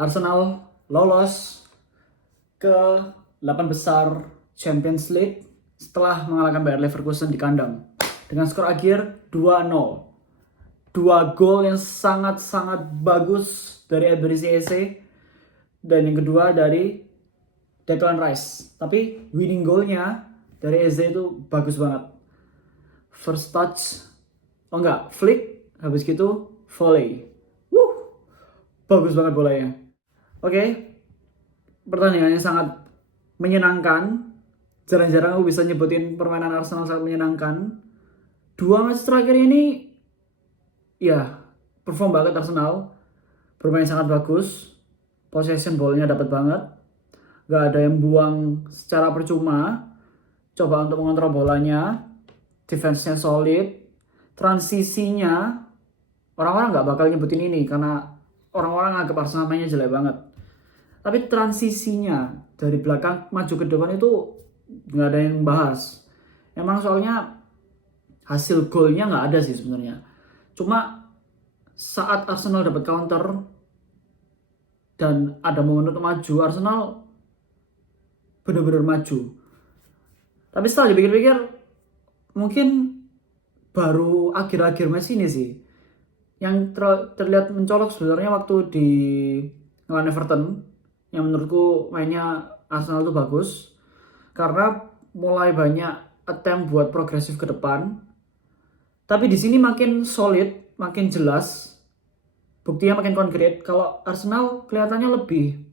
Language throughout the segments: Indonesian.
Arsenal lolos ke 8 besar Champions League setelah mengalahkan Bayer Leverkusen di kandang dengan skor akhir 2-0. Dua gol yang sangat-sangat bagus dari Eberechi Eze dan yang kedua dari Declan Rice. Tapi winning goalnya dari Eze itu bagus banget. First touch, flick, habis gitu volley. Bagus banget bolanya. Oke, pertandingannya sangat menyenangkan. Jarang-jarang aku bisa nyebutin permainan Arsenal sangat menyenangkan. Dua match terakhir ini ya perform banget Arsenal, bermain sangat bagus, possession ballnya dapat banget, gak ada yang buang secara percuma, coba untuk mengontrol bolanya, defense-nya solid, transisinya orang-orang gak bakal nyebutin ini karena orang-orang anggap Arsenal mainnya jelek banget, tapi transisinya dari belakang maju ke depan itu gak ada yang bahas. Emang soalnya hasil golnya gak ada sih sebenarnya. Cuma saat Arsenal dapat counter dan ada momen untuk maju, Arsenal benar-benar maju. Tapi setelah dipikir-pikir, mungkin baru akhir-akhir match ini sih yang terlihat mencolok sebenarnya waktu di ngelawan Everton, yang menurutku mainnya Arsenal itu bagus karena mulai banyak attempt buat progresif ke depan. Tapi di sini makin solid, makin jelas, buktinya makin konkret. Kalau Arsenal kelihatannya lebih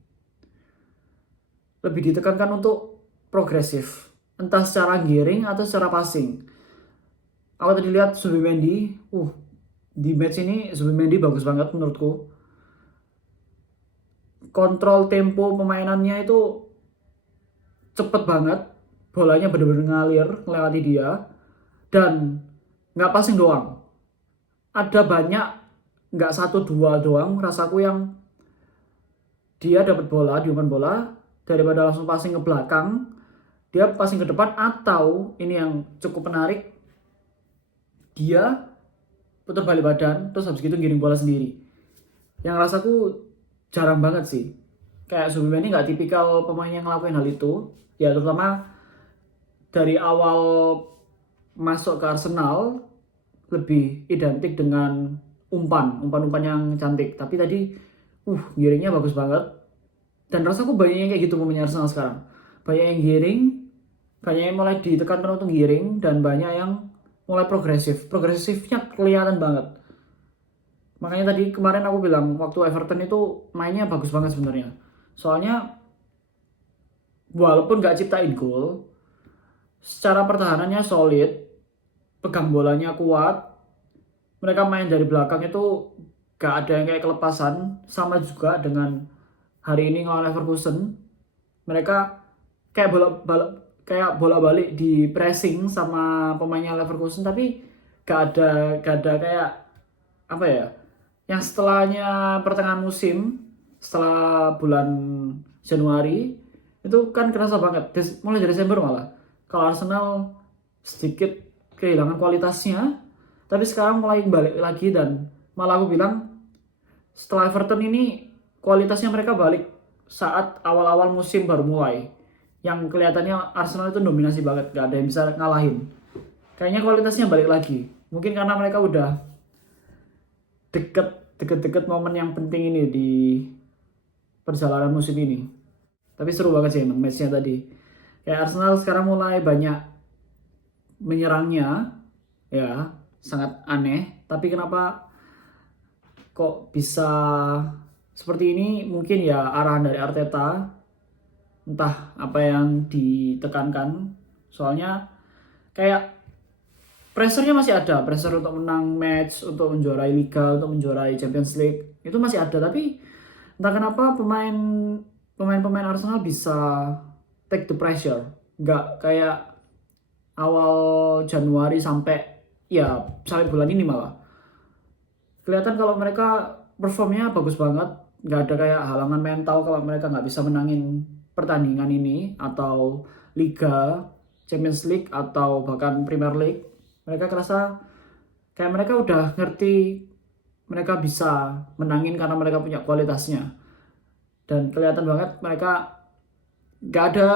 ditekankan untuk progresif, entah secara giring atau secara passing. Aku tadi lihat Zubimendi, di match ini Zubimendi bagus banget menurutku. Kontrol tempo pemainannya itu cepet banget, bolanya benar-benar ngalir melewati dia, dan nggak passing doang. Ada banyak, nggak 1-2 doang rasaku yang dia dapat bola, diumpan bola, daripada langsung passing ke belakang, dia passing ke depan, atau ini yang cukup menarik, dia putar balik badan terus habis gitu giring bola sendiri. Yang rasaku jarang banget sih. Kayak Zubimendi nggak tipikal pemain yang ngelakuin hal itu. Ya terutama dari awal masuk ke Arsenal lebih identik dengan umpan yang cantik. Tapi tadi giringnya bagus banget. Dan rasaku banyak yang kayak gitu pemain Arsenal sekarang. Banyak yang giring, banyak yang mulai ditekankan untuk giring, dan banyak yang mulai progresif. Progresifnya kelihatan banget. Makanya tadi kemarin aku bilang waktu Everton itu mainnya bagus banget sebenarnya. Soalnya walaupun gak ciptain gol, secara pertahanannya solid, pegang bolanya kuat, mereka main dari belakang itu gak ada yang kayak kelepasan. Sama juga dengan hari ini ngelawan Leverkusen, mereka kayak bola balik di pressing sama pemainnya Leverkusen, tapi gak ada kayak apa ya, yang setelahnya pertengahan musim, setelah bulan Januari itu kan kerasa banget, mulai dari Desember malah kalau Arsenal sedikit kehilangan kualitasnya, tapi sekarang mulai balik lagi. Dan malah aku bilang setelah Everton ini kualitasnya mereka balik saat awal-awal musim baru mulai, yang kelihatannya Arsenal itu dominasi banget, gak ada yang bisa ngalahin. Kayaknya kualitasnya balik lagi, mungkin karena mereka udah deket momen yang penting ini di perjalanan musim ini. Tapi seru banget sih emang matchnya tadi. Kayak Arsenal sekarang mulai banyak menyerangnya, ya sangat aneh. Tapi kenapa kok bisa seperti ini? Mungkin ya arahan dari Arteta, entah apa yang ditekankan. Soalnya kayak pressure-nya masih ada, pressure untuk menang match, untuk menjuarai Liga, untuk menjuarai Champions League, itu masih ada. Tapi entah kenapa pemain Arsenal bisa take the pressure, nggak kayak awal Januari sampai bulan ini. Malah kelihatan kalau mereka performnya bagus banget, nggak ada kayak halangan mental kalau mereka nggak bisa menangin pertandingan ini atau Liga, Champions League, atau bahkan Premier League. Mereka kerasa kayak mereka udah ngerti mereka bisa menangin karena mereka punya kualitasnya. Dan kelihatan banget mereka nggak ada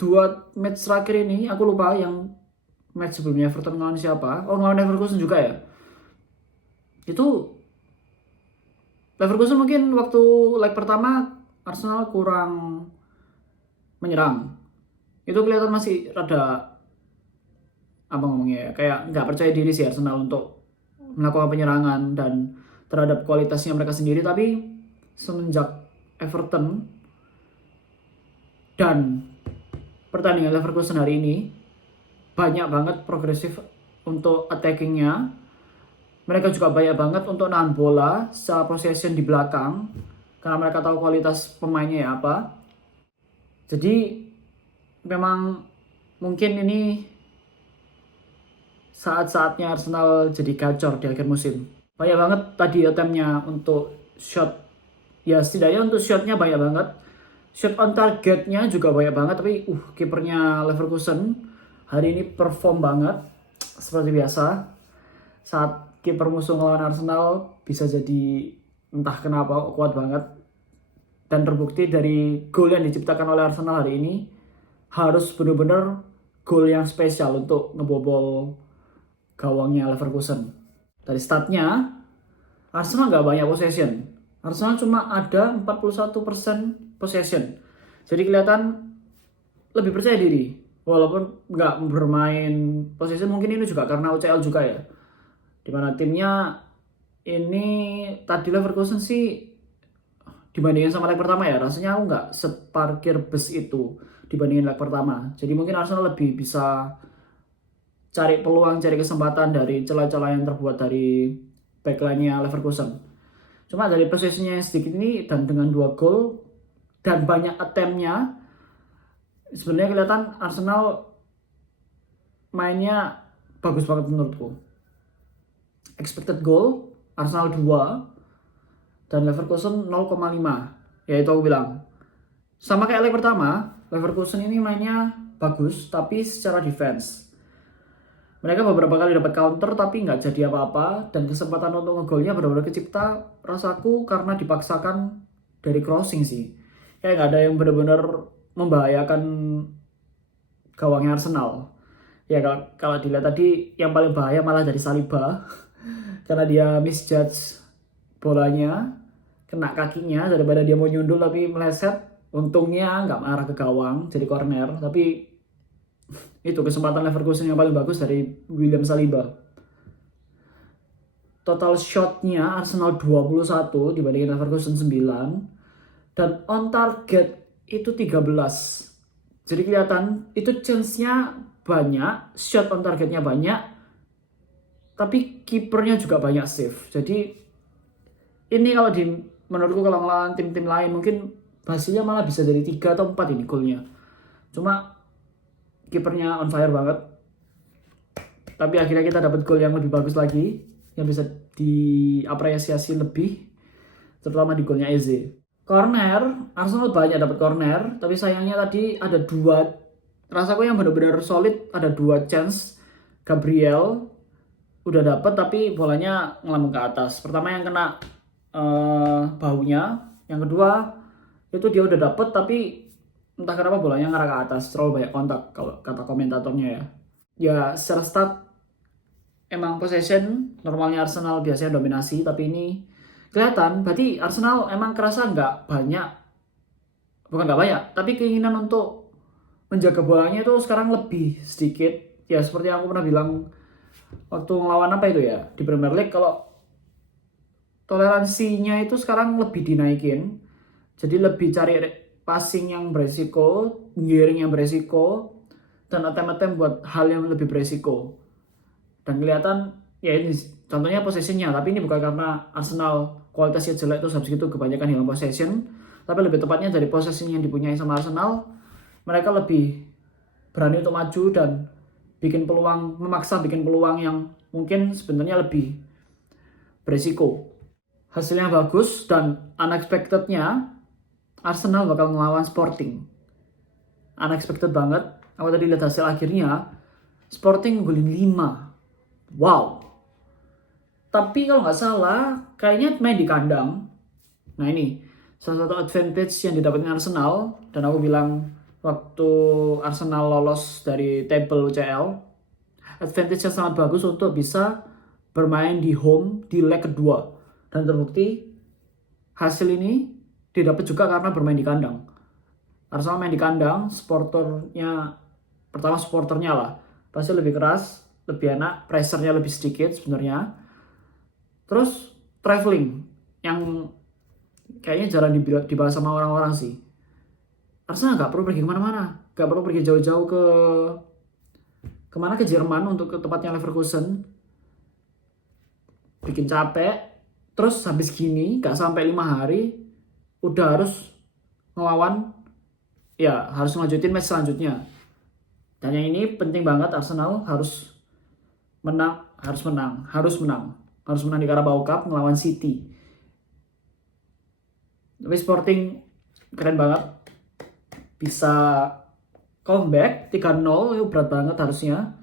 dua match terakhir ini, aku lupa yang match sebelumnya Everton ngelawan siapa. Oh, ngelawan Leverkusen juga ya. Itu Leverkusen mungkin waktu leg pertama Arsenal kurang menyerang. Itu kelihatan masih rada apa ngomongnya ya, kayak nggak percaya diri sih Arsenal untuk melakukan penyerangan dan terhadap kualitasnya mereka sendiri. Tapi semenjak Everton dan pertandingan Leverkusen hari ini banyak banget progresif untuk attackingnya. Mereka juga banyak banget untuk nahan bola secara possession di belakang karena mereka tahu kualitas pemainnya ya apa. Jadi memang mungkin ini saat-saatnya Arsenal jadi gacor di akhir musim. Banyak banget tadi attempt-nya untuk shot. Ya setidaknya untuk shotnya banyak banget. Shot on targetnya juga banyak banget. Tapi kipernya Leverkusen hari ini perform banget. Seperti biasa. Saat kiper musuh melawan Arsenal bisa jadi entah kenapa kuat banget. Dan terbukti dari gol yang diciptakan oleh Arsenal hari ini harus benar-benar gol yang spesial untuk ngebobol gawangnya Leverkusen. Dari statnya, Arsenal nggak banyak possession. Arsenal cuma ada 41% possession. Jadi kelihatan lebih percaya diri. Walaupun nggak bermain possession, mungkin ini juga karena UCL juga ya. Dimana timnya ini tadi Leverkusen sih dibandingin sama leg pertama ya, rasanya aku nggak separkir bus itu dibandingin leg pertama. Jadi mungkin Arsenal lebih bisa cari peluang, cari kesempatan dari celah-celah yang terbuat dari backline-nya Leverkusen. Cuma dari posisinya yang sedikit ini dan dengan 2 gol dan banyak attempt-nya, sebenarnya kelihatan Arsenal mainnya bagus banget menurutku. Expected goal Arsenal 2 dan Leverkusen 0,5. Ya itu aku bilang. Sama kayak leg pertama, Leverkusen ini mainnya bagus tapi secara defense. Mereka beberapa kali dapat counter tapi nggak jadi apa-apa dan kesempatan untuk ngegolnya benar-benar kecipta rasaku karena dipaksakan dari crossing sih. Kayak nggak ada yang benar-benar membahayakan gawangnya Arsenal. Ya kalau dilihat tadi yang paling bahaya malah dari Saliba karena dia misjudge bolanya, kena kakinya daripada dia mau nyundul tapi meleset. Untungnya nggak mengarah ke gawang jadi corner, tapi itu kesempatan Leverkusen yang paling bagus dari William Saliba. Total shotnya Arsenal 21 dibandingin Leverkusen 9 dan on target itu 13. Jadi kelihatan itu chance-nya banyak, shot on targetnya banyak, tapi kipernya juga banyak save. Jadi ini kalau menurutku kalau ngelawan tim-tim lain mungkin hasilnya malah bisa dari 3 atau 4 ini golnya. Cuma kipernya on fire banget. Tapi akhirnya kita dapat gol yang lebih bagus lagi, yang bisa diapresiasi lebih, terutama di golnya Eze. Corner, Arsenal banyak dapat corner, tapi sayangnya tadi ada 2, rasaku yang benar-benar solid, ada 2 chance. Gabriel udah dapat tapi bolanya ngelambung ke atas. Pertama yang kena bahunya, yang kedua itu dia udah dapet tapi entah kenapa bolanya ngarah ke atas, terlalu banyak kontak kalau kata komentatornya ya. Ya secara stat emang possession normalnya Arsenal biasanya dominasi, tapi ini kelihatan berarti Arsenal emang kerasa bukan nggak banyak, tapi keinginan untuk menjaga bolanya itu sekarang lebih sedikit. Ya seperti yang aku pernah bilang waktu ngelawan apa itu ya di Premier League, kalau toleransinya itu sekarang lebih dinaikin. Jadi lebih cari passing yang beresiko, gearing yang beresiko, dan attempt-attempt buat hal yang lebih beresiko. Dan kelihatan, ya ini contohnya possessionnya, tapi ini bukan karena Arsenal kualitasnya jelek terus habis itu kebanyakan hilang possession, tapi lebih tepatnya dari possession yang dipunyai sama Arsenal, mereka lebih berani untuk maju dan memaksa bikin peluang yang mungkin sebenarnya lebih beresiko. Hasilnya bagus dan unexpectednya Arsenal bakal melawan Sporting. Unexpected banget. Aku tadi lihat hasil akhirnya Sporting golin 5. Wow. Tapi kalau nggak salah kayaknya main di kandang. Nah ini salah satu advantage yang didapatkan Arsenal, dan aku bilang waktu Arsenal lolos dari table UCL, advantage yang sangat bagus untuk bisa bermain di home di leg kedua, dan terbukti hasil ini didapat juga karena bermain di kandang. Arsenal main di kandang, supporternya lah pasti lebih keras, lebih enak, pressure-nya lebih sedikit sebenarnya. Terus traveling yang kayaknya jarang dibahas sama orang-orang sih. Arsenal nggak perlu pergi kemana-mana, nggak perlu pergi jauh-jauh ke Jerman untuk ke tempatnya Leverkusen, bikin capek. Terus habis gini nggak sampai 5 hari udah harus ngelawan, ya harus ngelanjutin match selanjutnya. Dan yang ini penting banget, Arsenal harus menang di Carabao Cup ngelawan City. Tapi Sporting keren banget, bisa comeback 3-0, itu berat banget harusnya.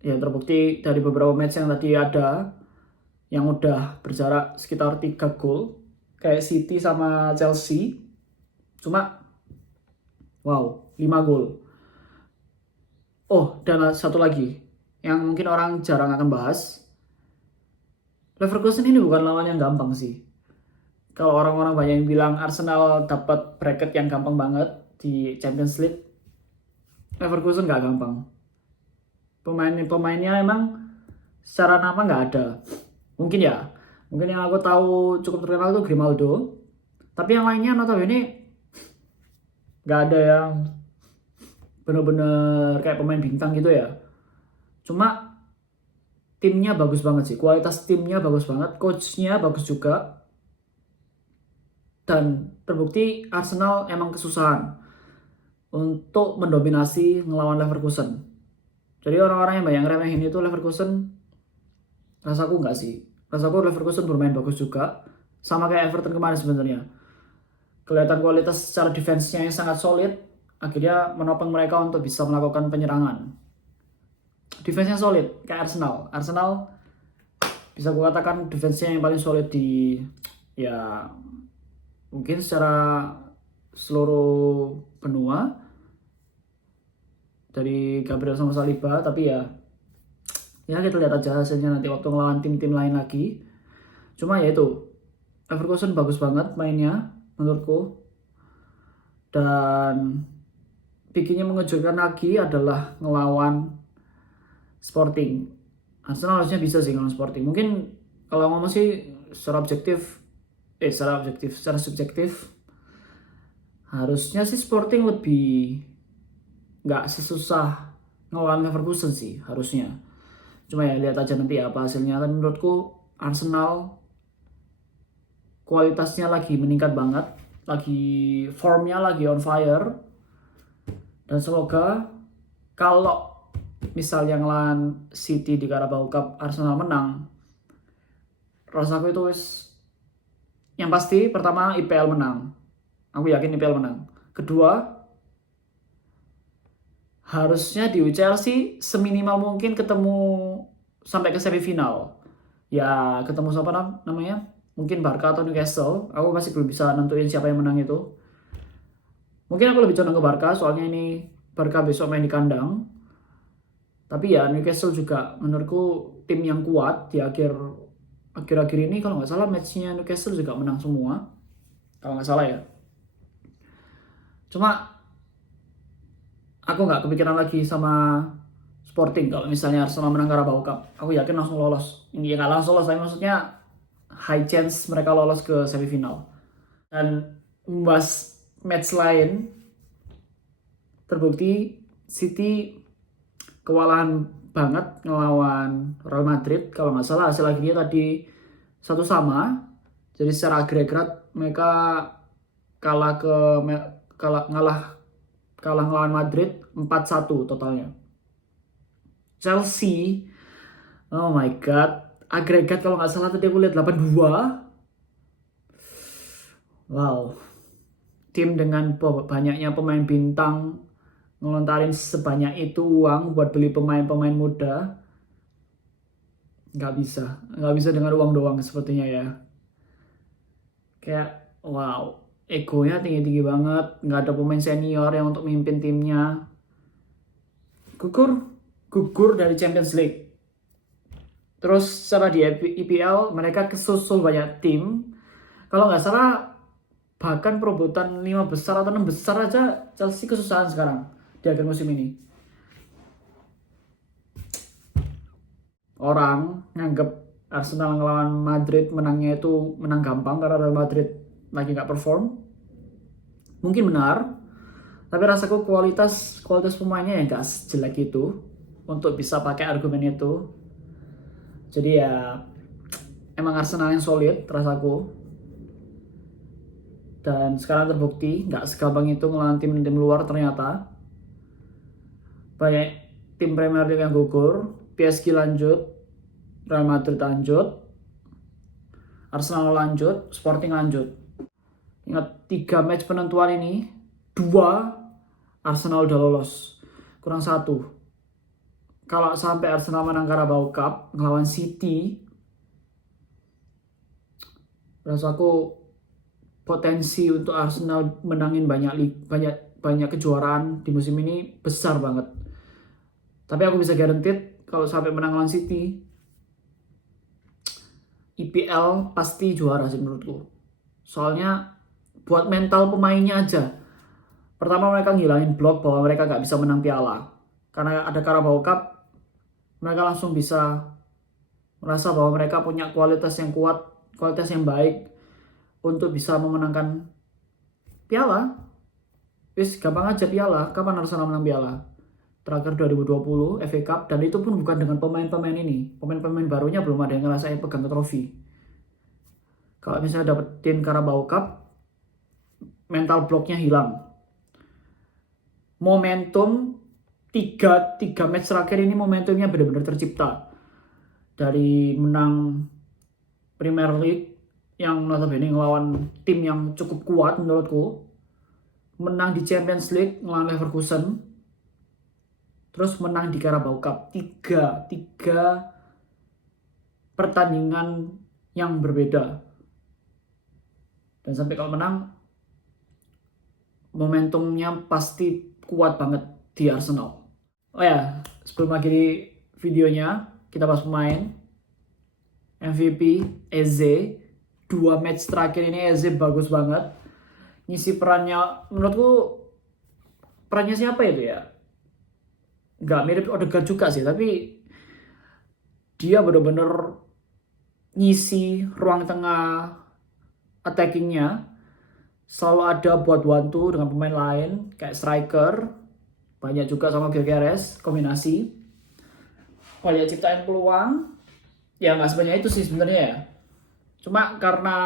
Ya terbukti dari beberapa match yang tadi ada yang udah berjarak sekitar 3 gol kayak City sama Chelsea. Cuma wow, 5 gol. Oh, dan satu lagi yang mungkin orang jarang akan bahas. Leverkusen ini bukan lawan yang gampang sih. Kalau orang-orang banyak yang bilang Arsenal dapat bracket yang gampang banget di Champions League, Leverkusen nggak gampang. Pemainnya emang secara nama nggak ada. Mungkin yang aku tahu cukup terkenal itu Grimaldo. Tapi yang lainnya notabene nggak ada yang bener-bener kayak pemain bintang gitu ya. Cuma timnya bagus banget sih, kualitas timnya bagus banget, coachnya bagus juga. Dan terbukti Arsenal emang kesusahan untuk mendominasi ngelawan Leverkusen. Jadi orang-orang yang banyak ngeremehin itu Leverkusen, rasaku enggak sih. Rasaku Leverkusen bermain bagus juga, sama kayak Everton kemarin sebenarnya. Kelihatan kualitas secara defense-nya yang sangat solid, akhirnya menopang mereka untuk bisa melakukan penyerangan. Defense-nya solid, kayak Arsenal. Arsenal bisa kukatakan defense-nya yang paling solid di, ya mungkin secara seluruh benua dari Gabriel sama Saliba. Tapi ya kita lihat aja hasilnya nanti waktu ngelawan tim-tim lain lagi. Cuma ya itu, Leverkusen bagus banget mainnya menurutku. Dan bikinnya mengejutkan lagi adalah ngelawan Sporting. Arsenal harusnya bisa sih ngelawan Sporting. Mungkin kalau ngomong sih secara subjektif harusnya sih Sporting lebih nggak sesusah ngelawan Leverkusen sih harusnya. Cuma ya lihat aja nanti apa hasilnya. Dan menurutku Arsenal kualitasnya lagi meningkat banget, lagi formnya lagi on fire. Dan semoga kalau misalnya ngelawan City di Carabao Cup Arsenal menang, rasaku itu yang pasti pertama IPL menang. Aku yakin IPL menang. Kedua, harusnya di UCL sih seminimal mungkin ketemu sampai ke semifinal. Ya ketemu siapa namanya? Mungkin Barca atau Newcastle. Aku masih belum bisa nentuin siapa yang menang itu. Mungkin aku lebih condong ke Barca, soalnya ini Barca besok main di kandang. Tapi ya Newcastle juga menurutku tim yang kuat di akhir-akhir ini. Kalau nggak salah matchnya Newcastle juga menang semua, kalau nggak salah ya. Cuma aku nggak kepikiran lagi sama Sporting. Kalau misalnya Arsenal menang Carabao Cup, aku yakin langsung lolos. Ini nggak langsung lolos, tapi maksudnya high chance mereka lolos ke semifinal. Dan membahas match lain, terbukti City kewalahan banget ngelawan Real Madrid. Kalau nggak salah hasil akhirnya tadi 1-1. Jadi secara agregat mereka kalah ngelawan Madrid 4-1 totalnya. Chelsea, oh my god, agregat kalau nggak salah tadi aku lihat 8-2. Wow, tim dengan banyaknya pemain bintang ngelontarin sebanyak itu uang buat beli pemain-pemain muda, nggak bisa dengan uang doang sepertinya ya. Kayak wow, egonya tinggi-tinggi banget, nggak ada pemain senior yang untuk memimpin timnya. Gugur dari Champions League. Terus secara di IPL mereka kesusul banyak tim. Kalau nggak salah bahkan perebutan 5 besar atau 6 besar aja Chelsea kesusahan sekarang di akhir musim ini. Orang nganggep Arsenal ngelawan Madrid menangnya itu menang gampang karena Real Madrid lagi nggak perform. Mungkin benar, tapi rasaku kualitas pemainnya yang gak jelek itu untuk bisa pakai argumen itu. Jadi ya emang Arsenal yang solid rasaku. Dan sekarang terbukti nggak segampang itu ngelawan tim-tim luar ternyata. Banyak tim Premier League yang gugur, PSG lanjut, Real Madrid lanjut, Arsenal lanjut, Sporting lanjut. Ingat 3 match penentuan ini, 2 Arsenal udah lolos, kurang 1. Kalau sampai Arsenal menang Carabao Cup ngelawan City, rasaku potensi untuk Arsenal menangin banyak kejuaraan di musim ini besar banget. Tapi aku bisa guaranteed kalau sampai menang lawan City, IPL pasti juara sih menurutku. Soalnya buat mental pemainnya aja. Pertama mereka ngilangin blok bahwa mereka gak bisa menang piala. Karena ada Carabao Cup, mereka langsung bisa merasa bahwa mereka punya kualitas yang kuat, kualitas yang baik untuk bisa memenangkan piala. Wis gampang aja piala. Kapan Arsenal menang piala? Terakhir 2020 FA Cup, dan itu pun bukan dengan pemain-pemain ini. Pemain-pemain barunya belum ada yang ngerasain pegang trofi. Kalau misalnya dapetin Carabao Cup, mental blocknya hilang. Momentum tiga match terakhir ini momentumnya benar-benar tercipta. Dari menang Premier League yang notabene ngelawan tim yang cukup kuat menurutku, menang di Champions League ngelawan Leverkusen, terus menang di Carabao Cup. Tiga pertandingan yang berbeda. Dan sampai kalau menang, momentumnya pasti kuat banget di Arsenal. Oh ya, sebelum akhiri videonya, kita bahas pemain. MVP, Eze. 2 match terakhir ini Eze bagus banget. Ngisi perannya, menurutku perannya siapa itu ya? Gak mirip Odegaard juga sih, tapi dia benar-benar ngisi ruang tengah attackingnya. Selalu ada buat bantu dengan pemain lain, kayak striker. Banyak juga sama Gyökeres, kombinasi. Banyak ciptain peluang. Ya nggak sebanyak itu sih sebenarnya ya. Cuma karena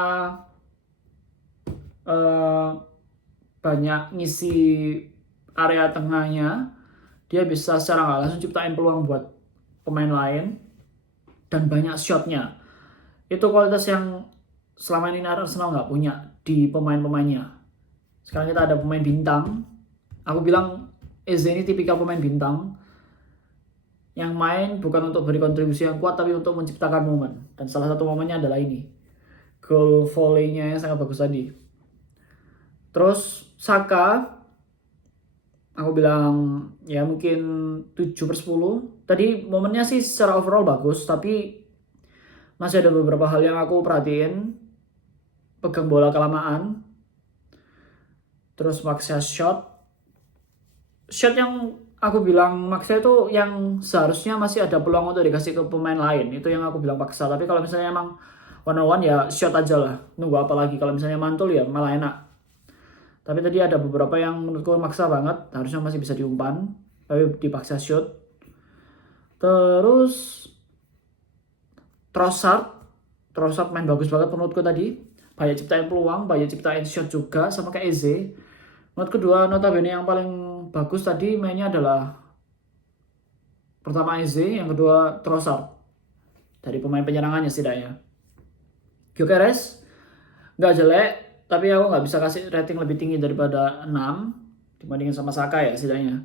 banyak ngisi area tengahnya, dia bisa secara nggak langsung ciptain peluang buat pemain lain. Dan banyak shotnya. Itu kualitas yang selama ini Arsenal nggak punya di pemain-pemainnya. Sekarang kita ada pemain bintang. Aku bilang Eze ini tipikal pemain bintang yang main bukan untuk beri kontribusi yang kuat, tapi untuk menciptakan momen. Dan salah satu momennya adalah ini, goal volley-nya yang sangat bagus tadi. Terus Saka, aku bilang ya mungkin 7/10. Tadi momennya sih secara overall bagus, tapi masih ada beberapa hal yang aku perhatiin. Pegang bola kelamaan, terus maksa shot yang aku bilang maksa itu yang seharusnya masih ada peluang untuk dikasih ke pemain lain. Itu yang aku bilang paksa. Tapi kalau misalnya emang one on one ya shot aja lah, nunggu apa lagi. Kalau misalnya mantul ya malah enak. Tapi tadi ada beberapa yang menurutku maksa banget, harusnya masih bisa diumpan, tapi dipaksa shot. Terus Trossard main bagus banget menurutku tadi. Banyak ciptain peluang, banyak ciptain shot juga, sama kayak Eze. Menurut kedua notabene yang paling bagus tadi mainnya adalah pertama Eze, yang kedua Trossard. Dari pemain penyerangannya setidaknya. Gyökeres nggak jelek, tapi aku nggak bisa kasih rating lebih tinggi daripada 6 dibandingin sama Saka ya setidaknya.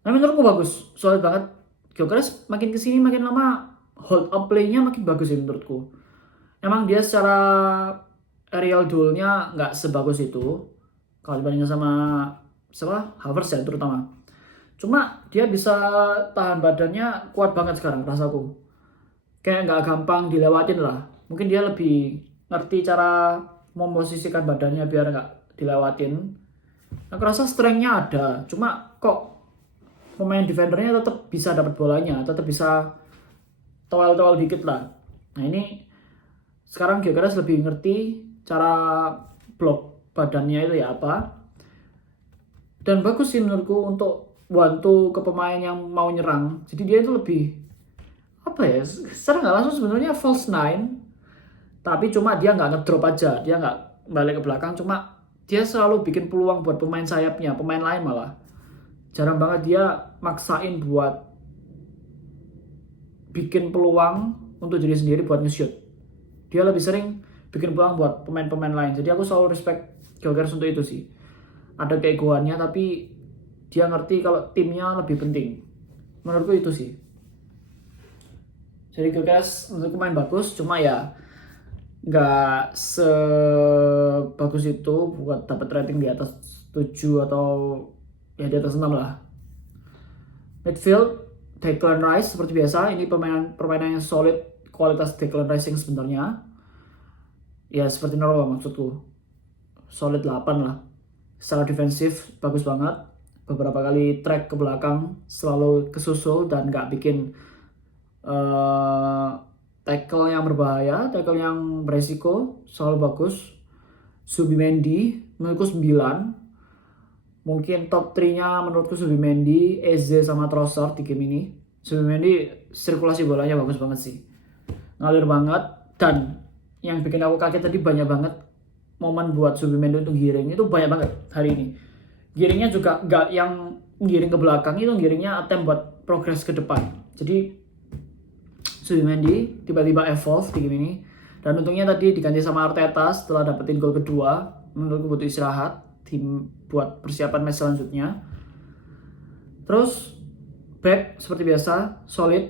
Nah menurutku bagus, solid banget. Gyökeres makin kesini makin lama hold up play-nya makin bagus sih menurutku. Emang dia secara aerial duelnya nggak sebagus itu kalau dibandingkan sama siapa Havertz ya terutama. Cuma dia bisa tahan badannya kuat banget sekarang rasaku. Kayak nggak gampang dilewatin lah. Mungkin dia lebih ngerti cara memposisikan badannya biar nggak dilewatin. Aku rasa strength-nya ada, cuma kok pemain defendernya tetap bisa dapat bolanya, tetap bisa towel-towel dikit lah. Nah ini sekarang Gyökeres lebih ngerti cara blok badannya itu ya apa. Dan bagus sih menurutku untuk bantu ke pemain yang mau nyerang. Jadi dia itu lebih apa ya? Secara nggak langsung sebenarnya false nine, tapi cuma dia nggak ngedrop aja, dia nggak balik ke belakang, cuma dia selalu bikin peluang buat pemain sayapnya, pemain lain malah jarang banget dia maksain buat bikin peluang untuk diri sendiri buat nge-shoot. Dia lebih sering bikin peluang buat pemain-pemain lain. Jadi aku selalu respect Gyökeres untuk itu sih. Ada keegoannya tapi dia ngerti kalau timnya lebih penting. Menurutku itu sih. Jadi Gyökeres menurutku main bagus, cuma ya nggak sebagus itu buat dapat rating di atas 7 atau ya di atas 6 lah. Midfield Declan Rice seperti biasa, ini permainan yang solid, kualitas Declan Rice yang sebenarnya ya seperti normal maksudku, solid 8 lah. Secara defensif bagus banget, beberapa kali track ke belakang selalu kesusul dan nggak bikin tackle yang berbahaya, tackle yang beresiko, selalu bagus. Zubimendi menurutku 9. Mungkin top 3-nya menurutku Zubimendi, Eze sama Trossard di game ini. Zubimendi sirkulasi bolanya bagus banget sih. Ngalir banget, dan yang bikin aku kaget tadi banyak banget momen buat Zubimendi untuk giring, itu banyak banget hari ini. Giringnya juga nggak yang giring ke belakang, itu giringnya attempt buat progres ke depan. Jadi Zubimendi tiba-tiba evolve di game ini, dan untungnya tadi diganti sama Arteta setelah dapetin gol kedua. Menurutku butuh istirahat tim buat persiapan match selanjutnya. Terus back seperti biasa solid,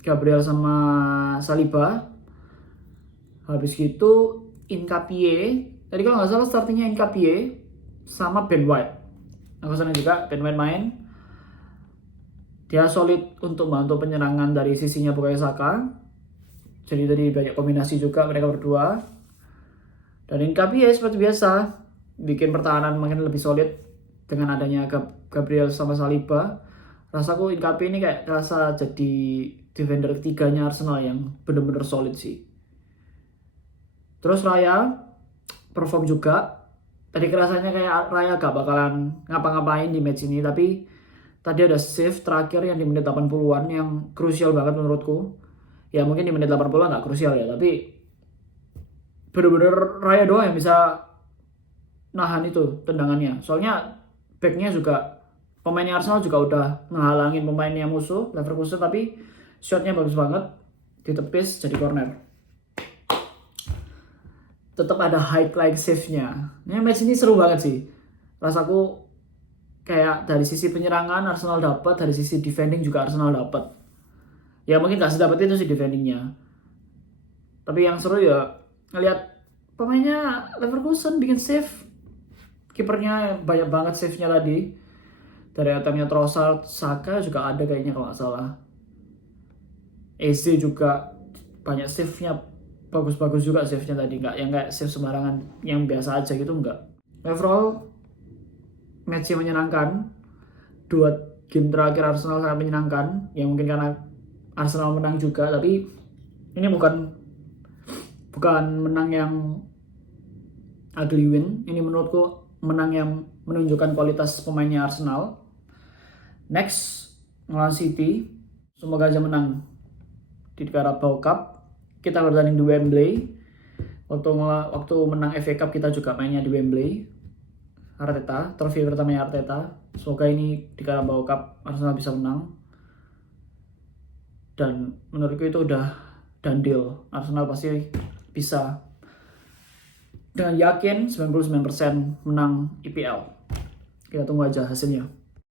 Gabriel sama Saliba. Habis gitu Nketiah, tadi kalau nggak salah startingnya Nketiah sama Ben White. Aku senang juga Ben White main. Dia solid untuk bantu penyerangan dari sisinya Bukayo Saka. Jadi tadi banyak kombinasi juga mereka berdua. Dan Nketiah seperti biasa bikin pertahanan makin lebih solid dengan adanya Gabriel sama Saliba. Rasaku Nketiah ini kayak rasa jadi defender ketiganya Arsenal yang bener-bener solid sih. Terus Raya perform juga. Tadi kerasanya kayak Raya gak bakalan ngapa-ngapain di match ini, tapi tadi ada save terakhir yang di menit 80-an yang krusial banget menurutku. Ya mungkin di menit 80-an gak krusial ya, tapi bener-bener Raya doang yang bisa nahan itu tendangannya. Soalnya backnya juga, pemainnya Arsenal juga udah ngehalangin pemainnya musuh Leverkusen, tapi shotnya bagus banget, ditepis jadi corner. Tetap ada highlight save-nya. Ini match ini seru banget sih. Rasaku kayak dari sisi penyerangan Arsenal dapat, dari sisi defending juga Arsenal dapat. Ya mungkin gak sedapat itu sih defendingnya. Tapi yang seru ya ngelihat pemainnya Leverkusen bikin save. Kipernya banyak banget save-nya tadi. Dari atemptnya Trossard, Saka juga ada kayaknya kalau nggak salah. Eze juga banyak save-nya, bagus-bagus juga save-nya tadi, nggak yang kayak save sembarangan yang biasa aja gitu, nggak. Overall match yang menyenangkan. 2 game terakhir Arsenal sangat menyenangkan, ya mungkin karena Arsenal menang juga, tapi ini bukan menang yang ugly win. Ini menurutku menang yang menunjukkan kualitas pemainnya Arsenal. Next melawan City, semoga aja menang di Carabao Cup. Kita bertanding di Wembley. Waktu menang FA Cup kita juga mainnya di Wembley. Arteta, trofi pertamanya Arteta. Semoga ini di Carabao Cup Arsenal bisa menang. Dan menurutku itu udah done deal. Arsenal pasti bisa dengan yakin 99% menang IPL. Kita tunggu aja hasilnya.